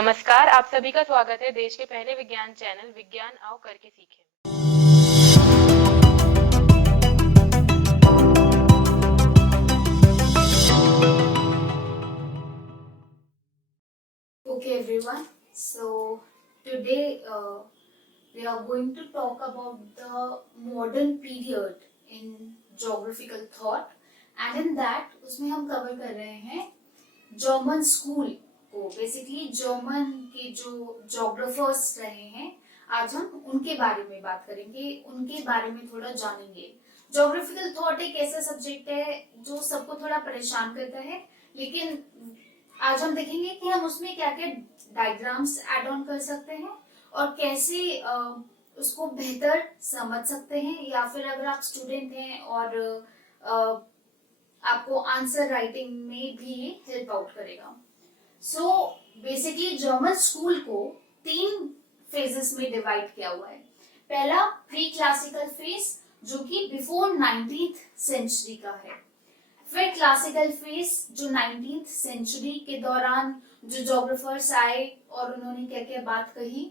नमस्कार, आप सभी का स्वागत है देश के पहले विज्ञान चैनल विज्ञान आओ करके सीखें। Okay, everyone. So today we are going to talk about the modern period in geographical thought, and in that उसमें हम cover कर रहे हैं जर्मन स्कूल को। बेसिकली जर्मन के जो जोग्राफर्स रहे हैं, आज हम उनके बारे में बात करेंगे, उनके बारे में थोड़ा जानेंगे। जोग्राफिकल थॉट एक ऐसा सब्जेक्ट है जो सबको थोड़ा परेशान करता है, लेकिन आज हम देखेंगे कि हम उसमें क्या क्या डायग्राम्स ऐड ऑन कर सकते हैं और कैसे उसको बेहतर समझ सकते हैं, या फिर अगर आप स्टूडेंट हैं और आपको आंसर राइटिंग में भी हेल्प आउट करेगा। सो बेसिकली जर्मन स्कूल को 3 फेजेस में डिवाइड किया हुआ है। पहला प्री क्लासिकल फेज, जो कि बिफोर 19th सेंचुरी का है। फिर क्लासिकल फेज, जो 19th सेंचुरी के दौरान जो जोग्राफर्स आए और उन्होंने क्या क्या बात कही।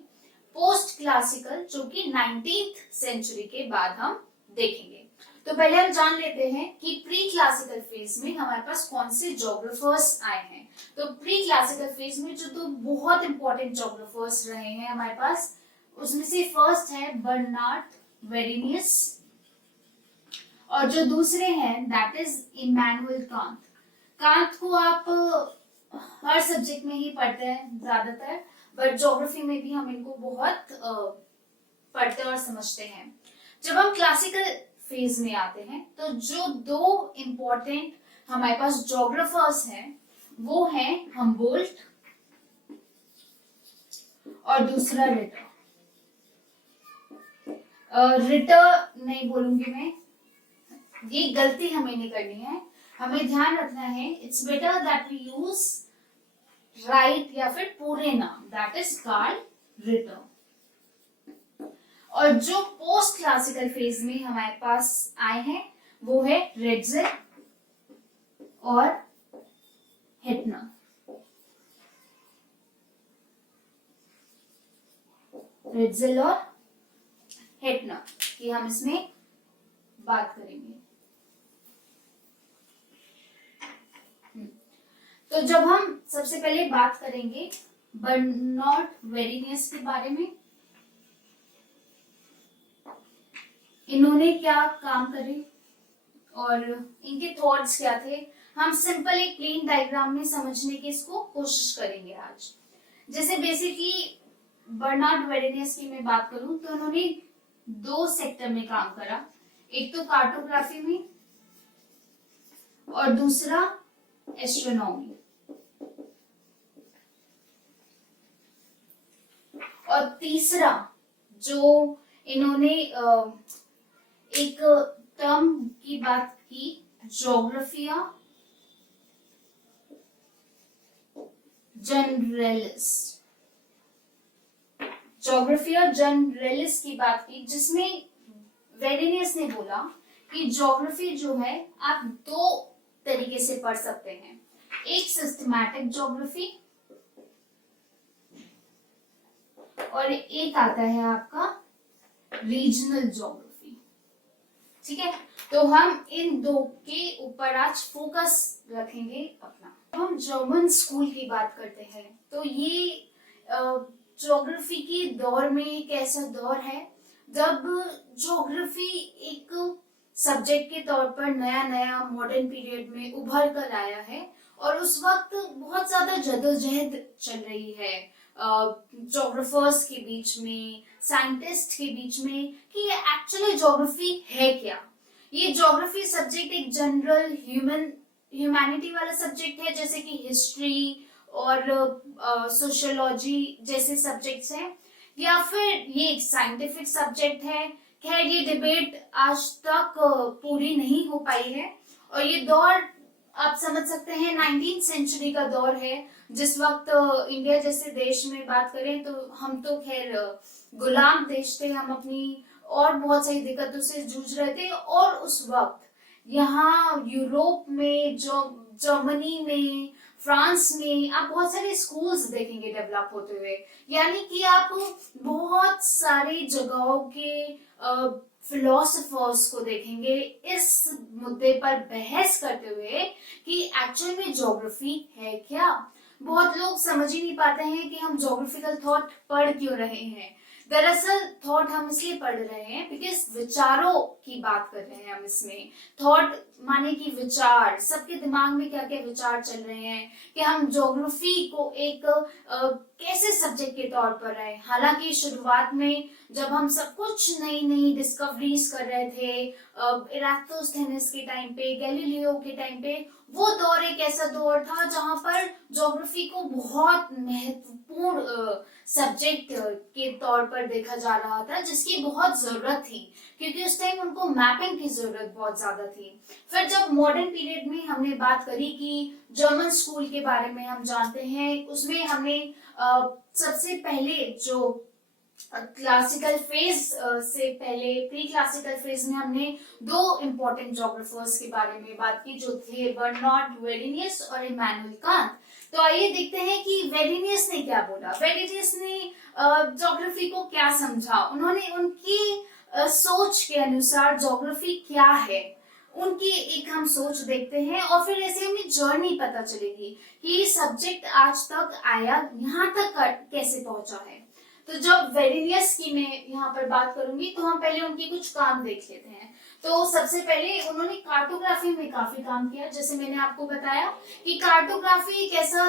पोस्ट क्लासिकल, जो कि 19th सेंचुरी के बाद हम देखेंगे। तो पहले हम जान लेते हैं कि प्री क्लासिकल फेज में हमारे पास कौन से जोग्राफर्स आए हैं। तो प्री क्लासिकल फेज में जो 2 बहुत इंपॉर्टेंट जोग्राफर्स रहे हैं हमारे पास, उसमें से फर्स्ट है बर्नार्ड वेरेनियस और जो दूसरे हैं that is Immanuel Kant. Kant को आप हर सब्जेक्ट में ही पढ़ते हैं ज्यादातर, बट ज्योग्राफी में भी हम इनको बहुत पढ़ते और समझते हैं। जब हम क्लासिकल फेज में आते हैं तो जो 2 इम्पोर्टेंट हमारे पास जोग्राफर्स हैं वो हैं हम्बोल्ट और दूसरा रिटर। रिटर नहीं बोलूंगी मैं, ये गलती हमें नहीं करनी है। हमें ध्यान रखना है, it's better that we use right या फिर पूरे नाम, दैट इज कार्ल रिटर। और जो पोस्ट क्लासिकल फेज में हमारे पास आए हैं वो है रेड्जल और हेटनर। रेड्जल और हेटनर की हम इसमें बात करेंगे। तो जब हम सबसे पहले बात करेंगे बर्नार्ड वेरेनियस के बारे में, इन्होंने क्या काम करे और इनके थॉट्स क्या थे, हम सिंपल एक प्लेन डायग्राम में समझने की इसको कोशिश करेंगे आज। जैसे बेसिकली बर्नार्ड वेरेनियस की मैं बात करूं तो उन्होंने 2 सेक्टर में काम करा, एक तो कार्टोग्राफी में और दूसरा एस्ट्रोनॉमी। और तीसरा जो इन्होंने एक टर्म की बात की, जोग्राफिया जनरलिस। जोग्राफिया जनरलिस की बात की, जिसमें वेरेनियस ने बोला कि ज्योग्राफी जो है आप 2 तरीके से पढ़ सकते हैं, एक सिस्टमैटिक ज्योग्राफी और एक आता है आपका रीजनल ज्योग्राफी। ठीक है, तो हम इन 2 के ऊपर आज फोकस रखेंगे अपना। हम जर्मन स्कूल की बात करते हैं तो ये ज्योग्राफी के दौर में एक ऐसा दौर है जब ज्योग्राफी एक सब्जेक्ट के तौर पर नया नया मॉडर्न पीरियड में उभर कर आया है, और उस वक्त बहुत ज्यादा जदोजहद चल रही है ज्योग्राफर्स के बीच में, साइंटिस्ट के बीच में, कि ये एक्चुअली ज्योग्राफी है क्या। ये ज्योग्राफी सब्जेक्ट एक जनरल ह्यूमैनिटी वाला सब्जेक्ट है, जैसे कि हिस्ट्री और सोशियोलॉजी जैसे सब्जेक्ट्स हैं, या फिर ये एक साइंटिफिक सब्जेक्ट है। खैर ये डिबेट आज तक पूरी नहीं हो पाई है, और ये दौर आप समझ सकते हैं 19th सेंचुरी का दौर है, जिस वक्त इंडिया जैसे देश में बात करें तो हम तो खैर गुलाम देश थे, हम अपनी और बहुत सारी दिक्कतों से जूझ रहे थे। और उस वक्त यहाँ यूरोप में, जो जर्मनी में, फ्रांस में आप बहुत सारे स्कूल्स देखेंगे डेवलप होते हुए, यानी कि आप बहुत सारी जगहों के फिलोसोफर्स को देखेंगे इस मुद्दे पर बहस करते हुए कि एक्चुअल में ज्योग्राफी है क्या। बहुत लोग समझ ही नहीं पाते हैं कि हम ज्योग्राफिकल थॉट पढ़ क्यों रहे हैं। दरअसल थॉट हम इसलिए पढ़ रहे हैं बिकॉज विचारों की बात कर रहे हैं हम इसमें। थॉट माने कि विचार, सबके दिमाग में क्या क्या विचार चल रहे हैं कि हम ज्योग्राफी को एक कैसे सब्जेक्ट के तौर पर रहे। हालांकि शुरुआत में जब हम सब कुछ नई नई डिस्कवरीज कर रहे थे, इरास्टोस्थेनेस के टाइम पे, गैलीलियो के टाइम पे, वो दौर एक ऐसा दौर था जहां पर ज्योग्राफी को बहुत महत्वपूर्ण सब्जेक्ट के तौर पर देखा जा रहा था, जिसकी बहुत जरूरत थी क्योंकि उस टाइम उनको मैपिंग की जरूरत बहुत ज्यादा थी। फिर जब मॉडर्न पीरियड में हमने बात करी कि जर्मन स्कूल के बारे में हम जानते हैं, उसमें हमने सबसे पहले जो क्लासिकल फेज से पहले प्री क्लासिकल फेज में हमने दो इम्पोर्टेंट जोग्राफर्स के बारे में बात की जो थे बर्नार्ड वेरिनियस और इमैनुअल कांत। तो आइए देखते हैं कि वेरिनियस ने क्या बोला। वेरिनियस ने ज्योग्राफी को क्या समझा, उन्होंने उनकी सोच के अनुसार ज्योग्राफी क्या है, उनकी एक हम सोच देखते हैं और फिर ऐसे हमें जर्नी पता चलेगी कि सब्जेक्ट आज तक आया, यहाँ तक कैसे पहुंचा है। तो जब वेरिनियस की मैं यहाँ पर बात करूंगी तो हम पहले उनके कुछ काम देख लेते हैं। तो सबसे पहले उन्होंने कार्टोग्राफी में काफी काम किया। जैसे मैंने आपको बताया कि कार्टोग्राफी एक ऐसा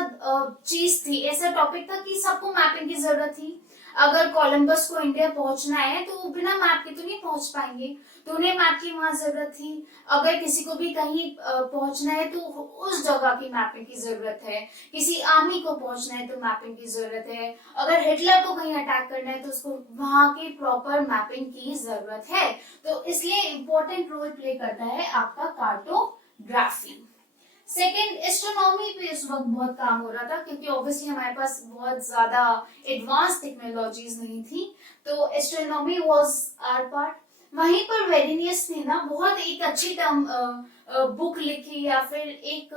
चीज थी, ऐसा टॉपिक था कि सबको मैपिंग की जरूरत थी। अगर कोलंबस को इंडिया पहुंचना है तो बिना मैप के तो नहीं पहुंच पाएंगे, तो उन्हें मैप की वहां जरूरत थी। अगर किसी को भी कहीं पहुंचना है तो उस जगह की मैपिंग की जरूरत है। किसी आर्मी को पहुंचना है तो मैपिंग की जरूरत है। अगर हिटलर को कहीं अटैक करना है तो उसको वहां की प्रॉपर मैपिंग की जरूरत है। तो इसलिए इंपॉर्टेंट रोल प्ले करता है आपका कार्टोग्राफी। सेकेंड, एस्ट्रोनॉमी पे इस वक्त बहुत काम हो रहा था क्योंकि ऑब्वियसली हमारे पास बहुत ज्यादा एडवांस टेक्नोलॉजीज नहीं थी, तो एस्ट्रोनॉमी वाज आवर पार्ट। वहीं पर वेरिनियस ने ना बहुत एक अच्छी टर्म बुक लिखी, या फिर एक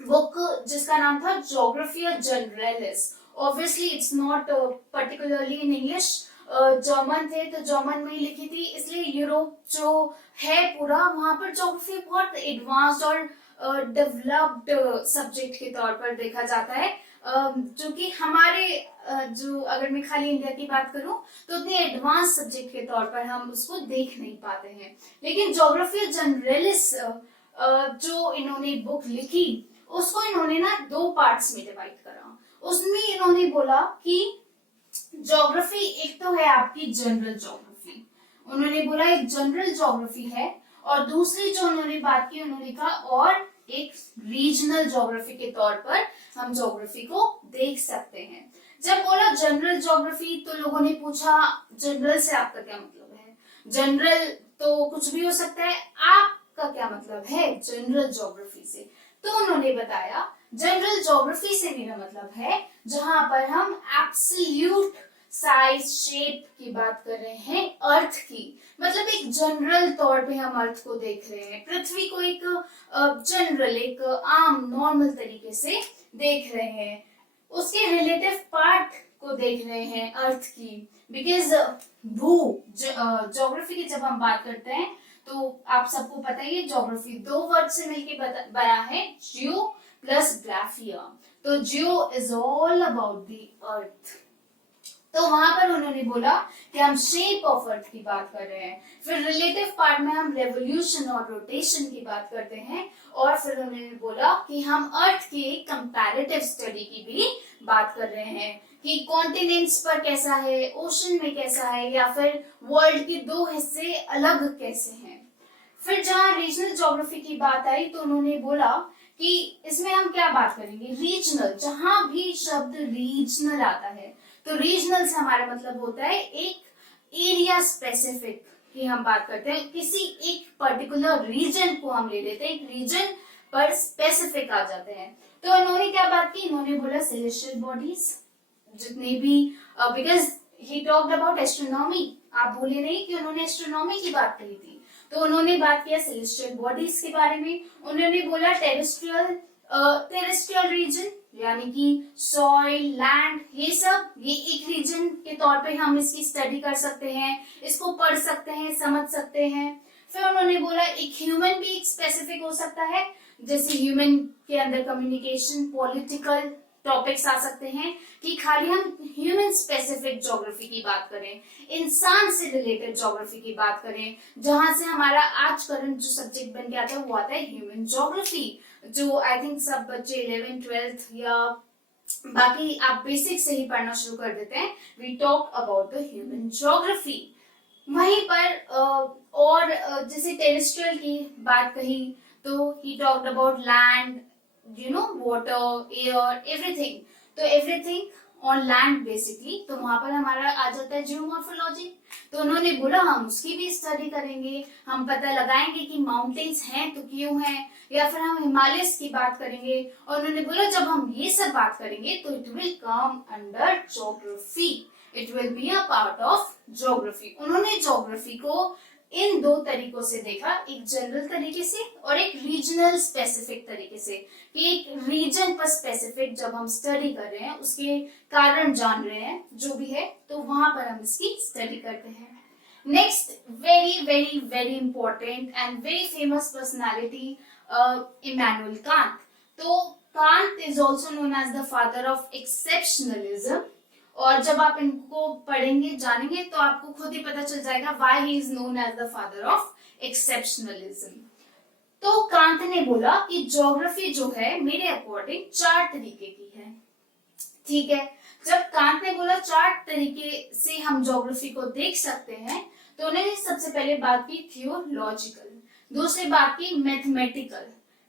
बुक जिसका नाम था Geographia Generalis. Obviously it's not particularly in English, German थे तो जर्मन में ही लिखी थी, इसलिए यूरोप जो है पूरा वहां पर ज्योग्राफी बहुत एडवांस्ड और डेवलप्ड सब्जेक्ट के तौर पर देखा जाता है, जो कि हमारे जो अगर मैं खाली इंडिया की बात करूं तो उतने एडवांस सब्जेक्ट के तौर पर हम उसको देख नहीं पाते हैं। लेकिन ज्योग्राफी जनरलिस जो इन्होंने बुक लिखी उसको इन्होंने ना दो पार्ट्स में डिवाइड करा। उसमें इन्होंने बोला कि ज्योग्राफी एक तो है आपकी जनरल ज्योग्राफी, उन्होंने बोला एक जनरल ज्योग्राफी है, और दूसरी जो उन्होंने बात की उन्होंने कहा और एक रीजनल ज्योग्राफी के तौर पर हम ज्योग्राफी को देख सकते हैं। जब बोला जनरल ज्योग्राफी तो लोगों ने पूछा जनरल से आपका क्या मतलब है। जनरल तो कुछ भी हो सकता है, आपका क्या मतलब है जनरल ज्योग्राफी से। तो उन्होंने बताया जनरल ज्योग्राफी से मेरा मतलब है जहां पर हम एब्सोल्यूट साइज शेप की बात कर रहे हैं अर्थ की, मतलब एक जनरल तौर पे हम अर्थ को देख रहे हैं, पृथ्वी को एक जनरल एक आम नॉर्मल तरीके से देख रहे हैं, उसके रिलेटिव पार्ट को देख रहे हैं अर्थ की। बिकॉज ज्योग्राफी की जब हम बात करते हैं तो आप सबको पता ही है ज्योग्राफी दो वर्ड से मिलकर बना है, जियो प्लस ग्राफिया। तो geo is all about the earth. तो वहां पर उन्होंने बोला कि हम शेप ऑफ अर्थ की बात कर रहे हैं, फिर रिलेटिव पार्ट में हम रेवोल्यूशन और रोटेशन की बात करते हैं, और फिर उन्होंने बोला कि हम अर्थ की कंपैरेटिव स्टडी की भी बात कर रहे हैं कि कॉन्टिनेंट्स पर कैसा है, ओशन में कैसा है, या फिर वर्ल्ड के दो हिस्से अलग कैसे हैं। फिर जहां रीजनल ज्योग्राफी की बात आई तो उन्होंने बोला कि इसमें हम क्या बात करेंगे, रीजनल। जहां भी शब्द रीजनल आता है तो रीजनल से हमारा मतलब होता है एक एरिया स्पेसिफिक की हम बात करते हैं, किसी एक पर्टिकुलर रीजन को हम ले लेते हैं, एक रीजन पर स्पेसिफिक आ जाते हैं। तो इन्होंने क्या बात की, इन्होंने बोला सेलेस्टियल बॉडीज जितने भी, because he talked about astronomy, आप भूले नहीं कि उन्होंने एस्ट्रोनॉमी की बात कही थी। तो उन्होंने बात किया सेलेस्टियल बॉडीज के बारे में, उन्होंने बोला टेरेस्ट्रियल टेरेस्ट्रियल रीजन यानी कि सॉइल, लैंड, ये सब ये एक रीजन के तौर पे हम इसकी स्टडी कर सकते हैं, इसको पढ़ सकते हैं, समझ सकते हैं। फिर उन्होंने बोला एक ह्यूमन भी एक स्पेसिफिक हो सकता है, जैसे ह्यूमन के अंदर कम्युनिकेशन, पॉलिटिकल टॉपिक्स आ सकते हैं, कि खाली हम ह्यूमन स्पेसिफिक ज्योग्राफी की बात करें, इंसान से रिलेटेड ज्योग्राफी की बात करें, जहां से हमारा आज करंट जो सब्जेक्ट बन के आता है वो आता है ह्यूमन ज्योग्राफी, जो आई थिंक सब बच्चे 11th 12th या बाकी आप बेसिक से ही पढ़ना शुरू कर देते हैं। We talk about the human geography. वहीं पर और जैसे टेरेस्ट्रियल की बात कही तो ही talked about land, you know, water, air, everything. तो एवरीथिंग ऑन लैंड बेसिकली, तो वहां पर हमारा आ जाता है जियोमॉर्फोलॉजी। तो उन्होंने बोला हम उसकी भी स्टडी करेंगे, हम पता लगाएंगे कि माउंटेन्स हैं तो क्यों हैं, या फिर हम हिमालयस की बात करेंगे। और उन्होंने बोला जब हम ये सब बात करेंगे तो it will come under geography, it will be a part of geography. उन्होंने ज्योग्राफी को इन दो तरीकों से देखा, एक जनरल तरीके से और एक रीजनल स्पेसिफिक तरीके से, कि एक रीजन पर स्पेसिफिक जब हम स्टडी कर रहे हैं, उसके कारण जान रहे हैं जो भी है, तो वहां पर हम इसकी स्टडी करते हैं। Next, very very very important and very famous personality, Immanuel Kant. तो Kant is also known as the father of exceptionalism, और जब आप इनको पढ़ेंगे जानेंगे तो आपको खुद ही पता चल जाएगा why he is known as the father of exceptionalism. तो कांत ने बोला कि ज्योग्राफी जो है मेरे अकॉर्डिंग 4 तरीके की है। ठीक है, जब कांत ने बोला 4 तरीके से हम ज्योग्राफी को देख सकते हैं, तो उन्होंने सबसे पहले बात की थियोलॉजिकल, दूसरी बात की मैथमेटिकल,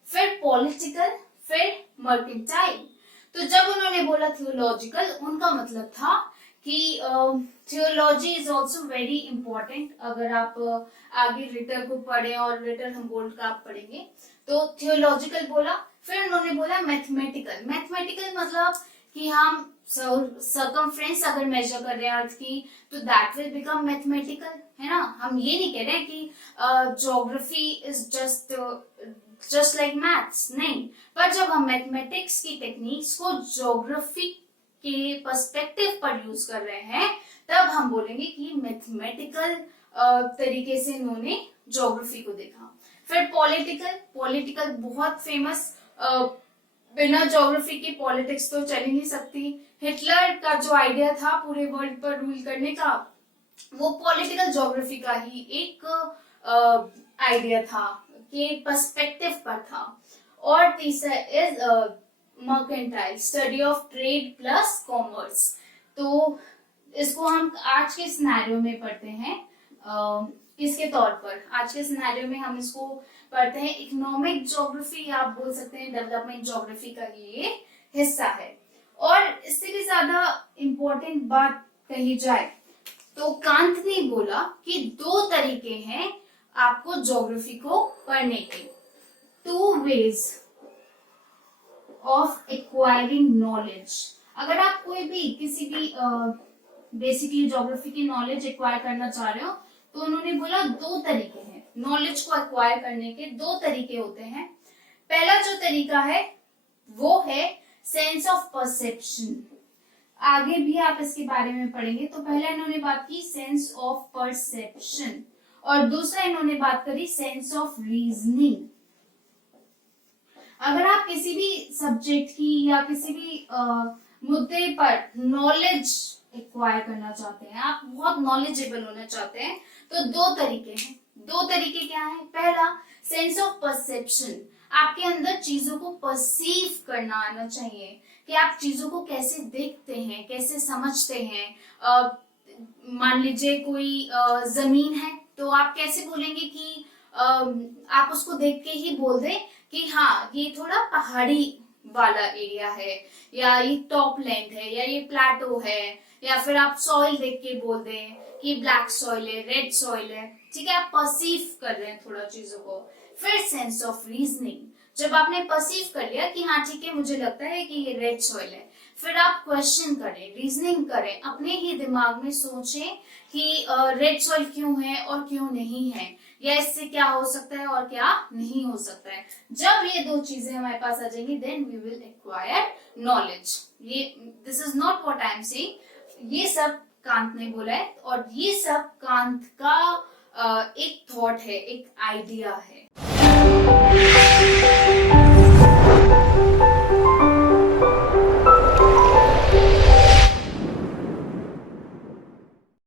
फिर पॉलिटिकल, फिर मर्केंटाइल। तो जब उन्होंने बोला थियोलॉजिकल, उनका मतलब था कि theology is also very important. अगर आप आगे रिटर को पढ़ें और रिटर हमबोल्ट का आप पढ़ेंगे तो थियोलॉजिकल बोला। फिर उन्होंने बोला मैथमेटिकल। मैथमेटिकल मतलब कि हम सर्कमफ्रेंस अगर मेजर कर रहे हैं अर्थ की, तो दैट विल बिकम मैथमेटिकल, है ना। हम ये नहीं कह रहे हैं कि geography is just like maths, नहीं। पर जब हम मैथमेटिक्स की टेक्निक्स को ज्योग्राफी के पर्सपेक्टिव पर यूज कर रहे हैं, तब हम बोलेंगे कि मैथमेटिकल तरीके से इन्होंने ज्योग्राफी को देखा। फिर पॉलिटिकल, पॉलिटिकल बहुत फेमस, बिना ज्योग्राफी के पॉलिटिक्स तो चल ही नहीं सकती। हिटलर का जो आइडिया था पूरे वर्ल्ड पर रूल करने का, वो पॉलिटिकल ज्योग्राफी का ही एक आइडिया था, के पर्सपेक्टिव पर था। और तीसरा is mercantile, study of trade plus commerce. तो इसको हम आज के सिनेरियो में पढ़ते हैं, किसके तौर पर, आज के सिनेरियो में हम इसको पढ़ते हैं इकोनॉमिक ज्योग्राफी, आप बोल सकते हैं डेवलपमेंट ज्योग्राफी का ही ये हिस्सा है। और इससे भी ज्यादा इंपॉर्टेंट बात कही जाए तो कांत ने बोला कि 2 तरीके हैं आपको ज्योग्राफी को पढ़ने के, 2 ways ऑफ एक्वायरिंग नॉलेज। अगर आप कोई भी किसी भी बेसिकली ज्योग्राफी की नॉलेज एक्वायर करना चाह रहे हो, तो उन्होंने बोला 2 तरीके हैं नॉलेज को एक्वायर करने के, 2 तरीके होते हैं। पहला जो तरीका है वो है सेंस ऑफ परसेप्शन। आगे भी आप इसके बारे में पढ़ेंगे। तो पहला इन्होंने बात की सेंस ऑफ परसेप्शन, और दूसरा इन्होंने बात करी सेंस ऑफ रीजनिंग। अगर आप किसी भी सब्जेक्ट की या किसी भी मुद्दे पर नॉलेज एक्वायर करना चाहते हैं, आप बहुत नॉलेजेबल होना चाहते हैं, तो 2 तरीके हैं। 2 तरीके क्या हैं? पहला सेंस ऑफ परसेप्शन, आपके अंदर चीजों को परसीव करना आना चाहिए, कि आप चीजों को कैसे देखते हैं, कैसे समझते हैं। मान लीजिए कोई जमीन है, तो आप कैसे बोलेंगे कि आप उसको देख के ही बोल दें कि हाँ ये थोड़ा पहाड़ी वाला एरिया है, या ये टॉप लैंड है, या ये प्लेटो है, या फिर आप सॉइल देख के बोल दें कि ब्लैक सॉइल है, रेड सॉइल है। ठीक है, आप परसीव कर रहे हैं थोड़ा चीजों को। फिर सेंस ऑफ रीजनिंग, जब आपने परसीव कर लिया कि हाँ ठीक है मुझे लगता है कि ये रेड सॉइल है, फिर आप क्वेश्चन करें, रीजनिंग करें, अपने ही दिमाग में सोचें कि रेड सॉइल क्यों है और क्यों नहीं है, या इससे क्या हो सकता है और क्या नहीं हो सकता है। जब ये दो चीजें हमारे पास आ जाएंगी then we will acquire knowledge. ये this is not what I am saying, ये सब कांत ने बोला है और ये सब कांत का एक थॉट है, एक आइडिया है।